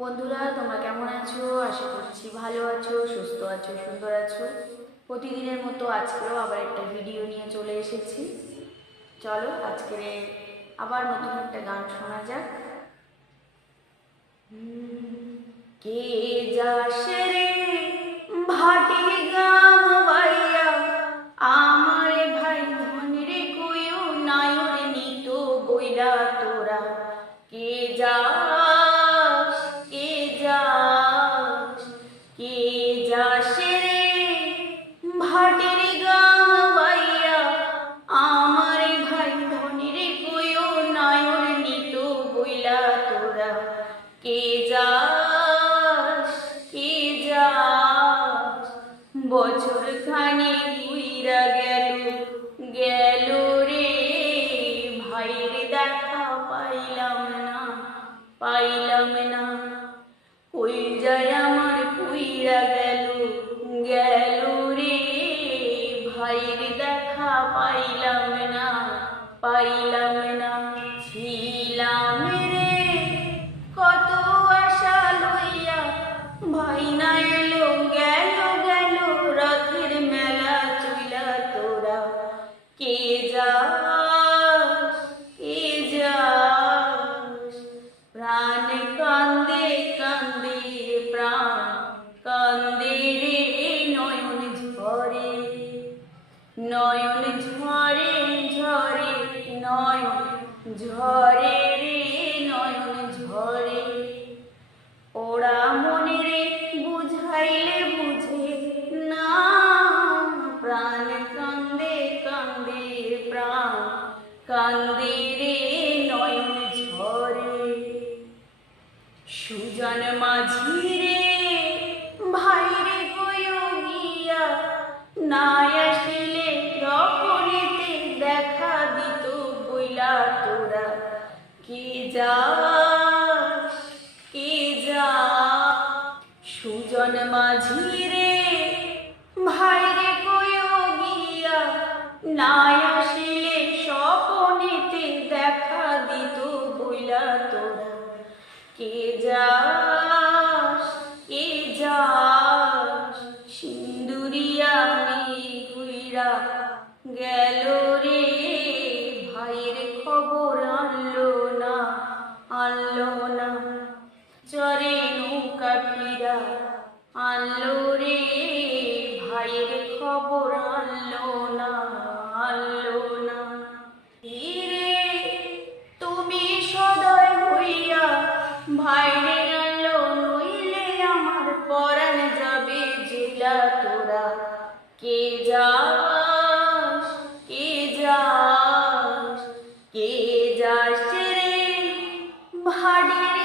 বন্ধুরা, তোমরা কেমন আছো? আশা করছি ভালো আছো, সুস্থ আছো, সুন্দর আছো। প্রতিদিনের মতো আজকেও আবার একটা ভিডিও নিয়ে চলে এসেছি। চলো আজকে আবার নতুন একটা গান শোনা যাক। কে যাসে রে ভাটি গান বাইয়া, আমার ভাই ধনের কইও নায়র নিত বইলা তোরা। কে যাস, কে যাস, কে যাসে রে ভাটির গান বাইয়া, আমার ভাই ধনের কইও নায়র নিত বইলা তোরা। কে যাস, কে যাস, বছর খানে ঘুইরা গেল গেল রে, ভাইয়ের দেখা পাইলাম না, পাইলাম না। কই যায় আমার ঘুইরা গেল গেল রে, ভাইয়ের দেখা পাইলাম না, পাইলাম না। ছিলাম রে কত আশা লইয়া, ভাই না এলো গেল গেল রথের মেলা চইলা তোরা। কে যাস, কে যাস, প্রাণ কান্দে কান্দে, প্রাণ কান্দে রে, নয়ন ঝরে, নয়ন ঝরে ঝরে, নয়ন ঝরে রে, নয়ন ঝরে। ওরা মনে রে বুঝাইলে বুঝে না, প্রাণ কান্দে কান্দে, প্রাণ কান্দে রে, নয়ন ঝরে। সুজন মাঝি রে ভাইরে কইও গিয়া, না আসিলে রকনেতে দেখা দিত বইলা তোরা। কে যাস, কে যাস, সুজন মাঝি রে ভাইরে কইও গিয়া, না আসিলে স্বপনেতে দেখা দিত বইলা তোরা। কে যাস, কে যাস, সিন্দুরিয়া ঘুইরা গেল রে, ভাইয়ের খবর আনলো না, আনলো না। চরে নৌকা ফিরা আনলো রে, ভাইয়ের খবর আনলো না, আনলো না। রে তুমি সদয় হইয়া ভাইরে আনলো, নইলে আমার পরাণ যাবে জেলা তোরা। কে যাস, কে যাস, কে যাস রে ভাটির